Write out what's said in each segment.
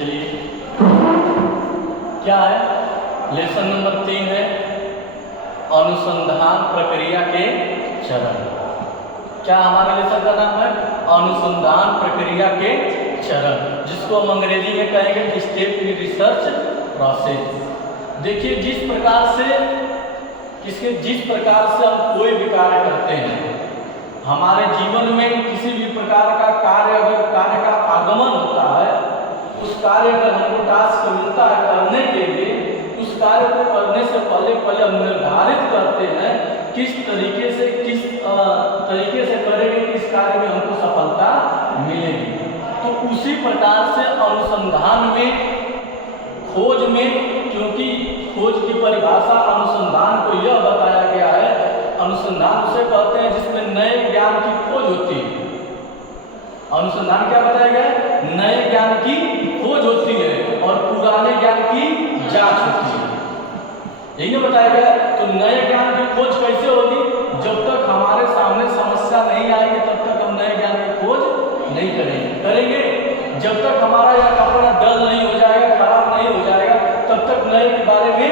चलिए क्या है, लेसन नंबर 3 है अनुसंधान प्रक्रिया के चरण। क्या हमारे लेसन का नाम है? अनुसंधान प्रक्रिया के चरण, जिसको हम अंग्रेजी में कहेंगे स्टेप इन रिसर्च प्रोसेस। देखिए जिस प्रकार से हम कोई भी कार्य करते हैं, हमारे जीवन में किसी भी प्रकार का कार्य का आगमन होता है, उस कार्य अगर हमको टास्क मिलता है करने के लिए, उस कार्य को करने से पहले हम निर्धारित करते हैं किस तरीके से करेंगे, किस कार्य में हमको सफलता मिलेगी। तो उसी प्रकार से अनुसंधान में, खोज में, क्योंकि खोज की परिभाषा अनुसंधान को यह बताया गया है, अनुसंधान उसे कहते हैं जिसमें नए ज्ञान की खोज होती है। अनुसंधान क्या बताया गया है? नए ज्ञान की खोज होती है और पुराने ज्ञान की जांच होती है, यही ना बताया गया। तो नए ज्ञान की खोज कैसे होगी? जब तक हमारे सामने समस्या नहीं आएगी तब तक हम नए ज्ञान की खोज नहीं करेंगे। जब तक हमारा यह कपड़ा डल नहीं हो जाएगा, खराब नहीं हो जाएगा, तब तक नए के बारे में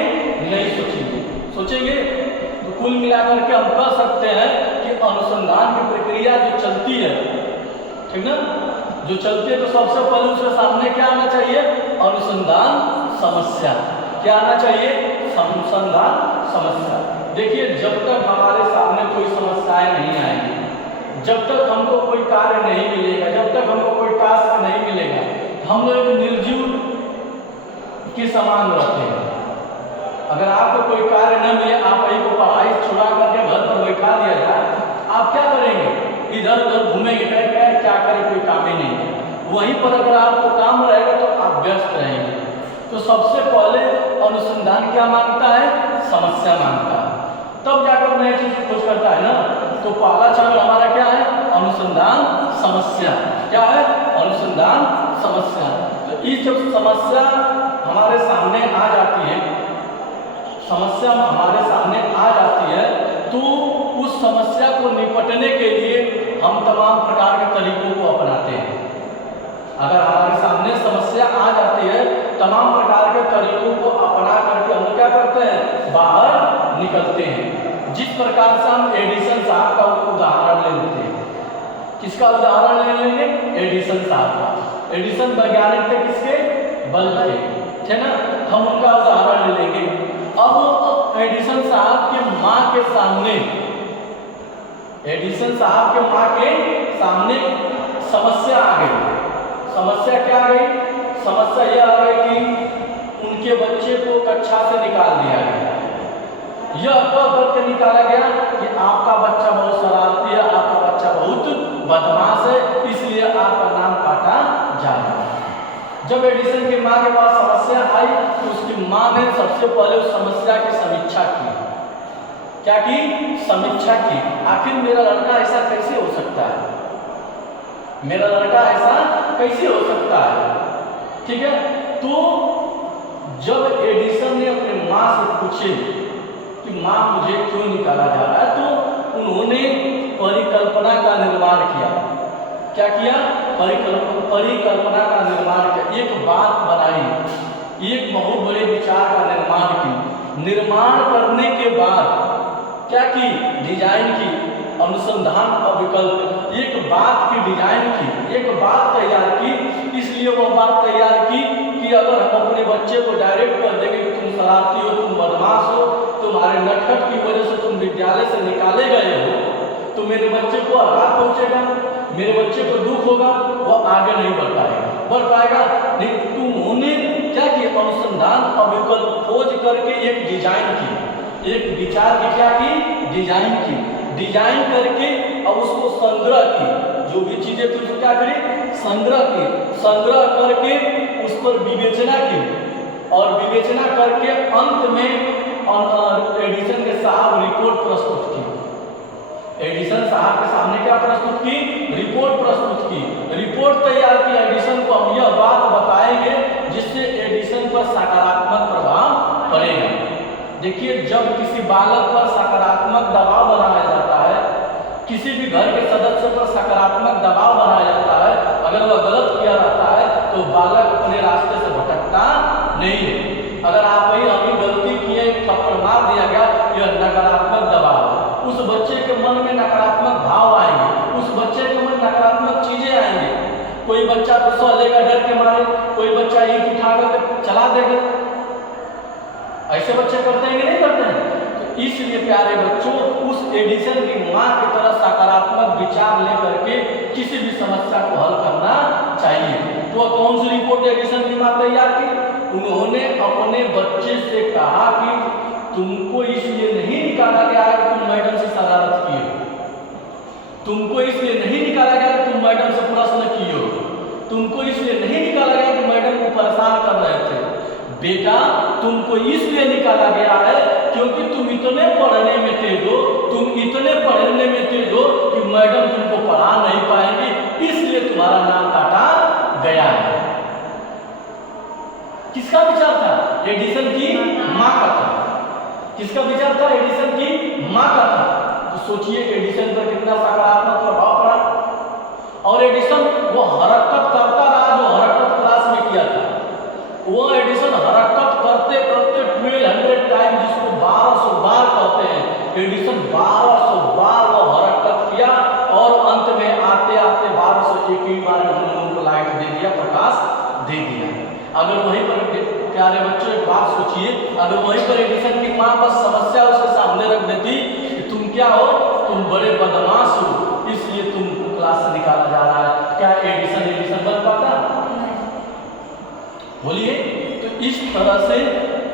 नहीं सोचेंगे। तो कुल मिलाकर के हम कह सकते हैं कि अनुसंधान की प्रक्रिया जो चलती है, ठीक ना, जो चलती है, तो सबसे पहले उसके सामने क्या आना चाहिए? अनुसंधान समस्या। क्या आना चाहिए? अनुसंधान समस्या। देखिए जब तक हमारे सामने कोई समस्याएं नहीं आएंगी, जब तक हमको कोई कार्य नहीं मिलेगा, जब तक हमको कोई टास्क नहीं मिलेगा, हम लोग एक निर्जीव के समान रहते हैं। अगर आपको कोई कार्य न मिले, आप ही को पढ़ाई छुड़ा करके घर पर बैठा दिया जाए, आप क्या करेंगे? इधर उधर घूमेंगे, क्या करें, कोई काम ही नहीं है। वहीं पर अगर आपको काम रहेगा तो आप व्यस्त रहेंगे। तो सबसे पहले अनुसंधान क्या मांगता है? समस्या मांगता है, तब जाकर नई चीज की खोज करता है ना। तो पहला चरण हमारा क्या है? अनुसंधान समस्या। क्या है? अनुसंधान समस्या। तो इस जब समस्या हमारे सामने आ जाती है, तो उस समस्या को निपटने के लिए हम तमाम प्रकार के तरीकों को अपनाते हैं। अगर हमारे सामने समस्या आ जाती है, तमाम प्रकार के तरीकों को अपना करके हम क्या करते हैं? बाहर निकलते हैं। जिस प्रकार से हम एडिसन साहब का उदाहरण ले लेते हैं। किसका उदाहरण ले लेंगे? एडिसन साहब का। एडिसन वैज्ञानिक थे किसके? बल्ब के, थे ना। हम उनका उदाहरण ले लेंगे। अब एडिसन साहब के माँ के सामने, समस्या आ गई। समस्या क्या आ गई? समस्या यह आ गई कि उनके बच्चे को कक्षा से निकाल दिया गया। यह कह करके निकाला गया कि आपका बच्चा बहुत शरारती है, आपका बच्चा बहुत बदमाश है, इसलिए आपका नाम काटा जा रहा है। जब एडिसन की माँ के पास समस्या आई तो उसकी माँ ने सबसे पहले उस समस्या की समीक्षा की। क्या की? समीक्षा की। आखिर मेरा लड़का ऐसा कैसे हो सकता है? मेरा लड़का ऐसा कैसे हो सकता है? ठीक है। तो जब एडिसन ने अपने माँ से पूछे कि माँ मुझे क्यों निकाला जा रहा है, तो उन्होंने परिकल्पना का निर्माण किया। क्या किया? परिकल्पना का निर्माण किया। एक बात बनाई, एक बहुत बड़े विचार का निर्माण की। निर्माण करने के बाद क्या की? डिजाइन की, अनुसंधान और विकल्प। एक बात की डिजाइन की, एक बात तैयार की। इसलिए वह बात तैयार की कि अगर हम अपने बच्चे को डायरेक्ट कर देंगे कि तुम शरारती हो, तुम बदमाश हो, तुम्हारे नटखट की वजह से तुम विद्यालय से निकाले गए हो, तो मेरे बच्चे को आघात पहुंचेगा, मेरे बच्चे को दुख होगा, वह आगे नहीं बढ़ पाएगा नहीं। तुमने क्या किया? अनुसंधान और विकल्प खोज करके एक डिजाइन की, एक विचार की, क्या की? डिजाइन की। डिजाइन करके अब उसको संग्रह की, जो भी चीजें थी उसको क्या करी? संग्रह की। संग्रह करके उस पर विवेचना की, और विवेचना करके अंत में एडिसन के साहब रिपोर्ट प्रस्तुत की। एडिसन साहब के सामने क्या प्रस्तुत की? रिपोर्ट प्रस्तुत की। रिपोर्ट तैयार की एडिसन को। हम यह बात बताएंगे जिससे एडिसन पर सकारात्मक प्रभाव पड़ेगा। देखिए जब किसी बालक पर सकारात्मक दबाव बनाया जाता है, किसी भी घर के सदस्य पर सकारात्मक दबाव बनाया जाता है, अगर वह गलत किया जाता है तो बालक अपने रास्ते से नहीं है। अगर आप वही अभी गलती किए, एक थप्पड़ मार दिया गया, यह नकारात्मक दबाव, उस बच्चे के मन में नकारात्मक भाव आएंगे, उस बच्चे के मन नकारात्मक चीजें आएंगे। कोई बच्चा तो सो लेगा डर के मारे, कोई बच्चा ईंट उठा कर चला देगा। ऐसे बच्चे करते हैं कि नहीं करते हैं? तो इसलिए प्यारे बच्चों, उस एडिसन की माँ की तरह सकारात्मक विचार लेकर के किसी भी समस्या को हल करना चाहिए। तो कौन सी रिपोर्ट एडिसन की माँ तैयार की? उन्होंने अपने बच्चे से कहा कि तुमको इसलिए नहीं निकाला गया है कि तुम मैडम से शरारत किए हो, तुमको इसलिए नहीं निकाला गया कि तुम मैडम से प्रश्न किए हो, तुमको इसलिए नहीं निकाला गया कि मैडम को परेशान कर रहे थे। बेटा, तुमको इसलिए निकाला गया है क्योंकि तुम इतने पढ़ने में तेज हो, तुम इतने पढ़ने में तेज हो कि मैडम तुमको पढ़ा नहीं पाएंगे, इसलिए तुम्हारा नाम काटा गया है। किसका विचार था? एडिसन की माँ का था। किसका विचार था? एडिसन की माँ का था। तो सोचिए एडिसन पर कितना सकारात्मक प्रभाव पड़ा। और एडिसन वो हरकत करता रहा जो हरकत क्लास में किया था। वो एडिसन हरकत करते करते 1200 टाइम, जिसको 1200 बार कहते हैं, एडिसन 1200 बार वो हरकत किया और अंत में आते आते 1201 बार उनको लाइट दे दिया, प्रकाश दे दिया। अगर वहीं पर प्यारे बच्चों एक बात सोचिए, अगर वहीं पर एडिसन की माँ बस समस्या उसके सामने रख देती कि तुम क्या हो, तुम बड़े बदमाश हो, इसलिए तुमको क्लास से निकाला जा रहा है, क्या एडिसन बन पाता? बोलिए। तो इस तरह से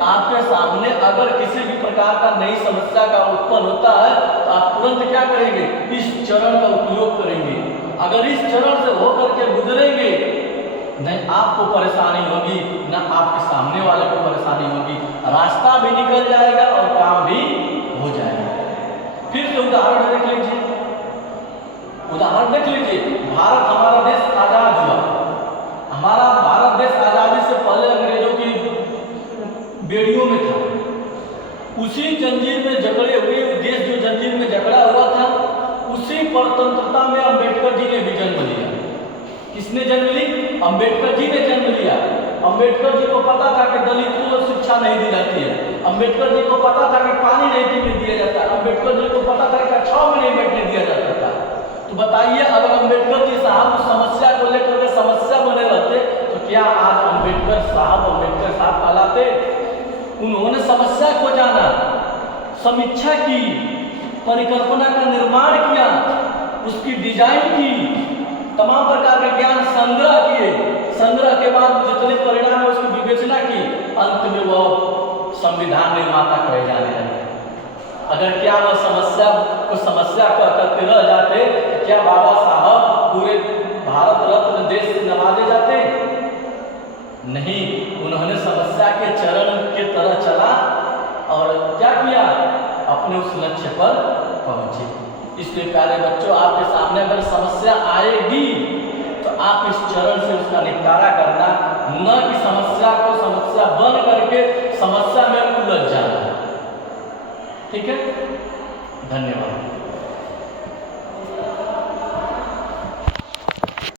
आपके सामने अगर किसी भी प्रकार का नई समस्या का उत्पन्न होता है तो आप तुरंत क्या करेंगे? इस चरण का उपयोग करेंगे। अगर इस चरण से होकर के गुजरेंगे, न आपको परेशानी होगी, न आपके सामने वाले को परेशानी होगी, रास्ता भी निकल जाएगा और काम भी हो जाएगा। फिर से उदाहरण देख लीजिए, उदाहरण देख लीजिए। भारत हमारा देश आजाद हुआ। हमारा भारत देश आजादी से पहले अंग्रेजों की बेड़ियों में था। उसी जंजीर में जकड़े हुए देश, जो जंजीर में जकड़ा हुआ था, उसी परतंत्रता में अंबेडकर जी ने भी जन्म लिया। किसने जन्म ली? अंबेडकर जी ने जन्म लिया। अंबेडकर जी को पता था कि दलितों को शिक्षा नहीं दी जाती है। अंबेडकर जी को पता था कि पानी नहीं पीने दिया जाता है। अंबेडकर जी को पता था कि कक्षाओं में नहीं बैठने दिया जाता था। तो बताइए, अगर अंबेडकर जी साहब उस समस्या को लेकर के समस्या बने रहते तो क्या आज अंबेडकर साहब कहलाते? उन्होंने समस्या को जाना, समीक्षा की, परिकल्पना का निर्माण किया, उसकी डिजाइन की, तमाम प्रकार के ज्ञान संग्रह किए, संग्रह के बाद जितने परिणाम है उसकी विवेचना की, अंत में वह संविधान निर्माता कहे जाने लगे। अगर क्या वह समस्या करते रह जाते, क्या बाबा साहब पूरे भारत रत्न देश से नवाजे जाते? नहीं, उन्होंने समस्या के चरण के तरह चला और क्या किया? अपने उस लक्ष्य पर पहुंचे। इसलिए प्यारे बच्चों, आपके सामने अगर समस्या आएगी तो आप इस चरण से उसका निपटारा करना, न कि समस्या को समस्या बन करके समस्या में उलझ जाना। ठीक है? धन्यवाद।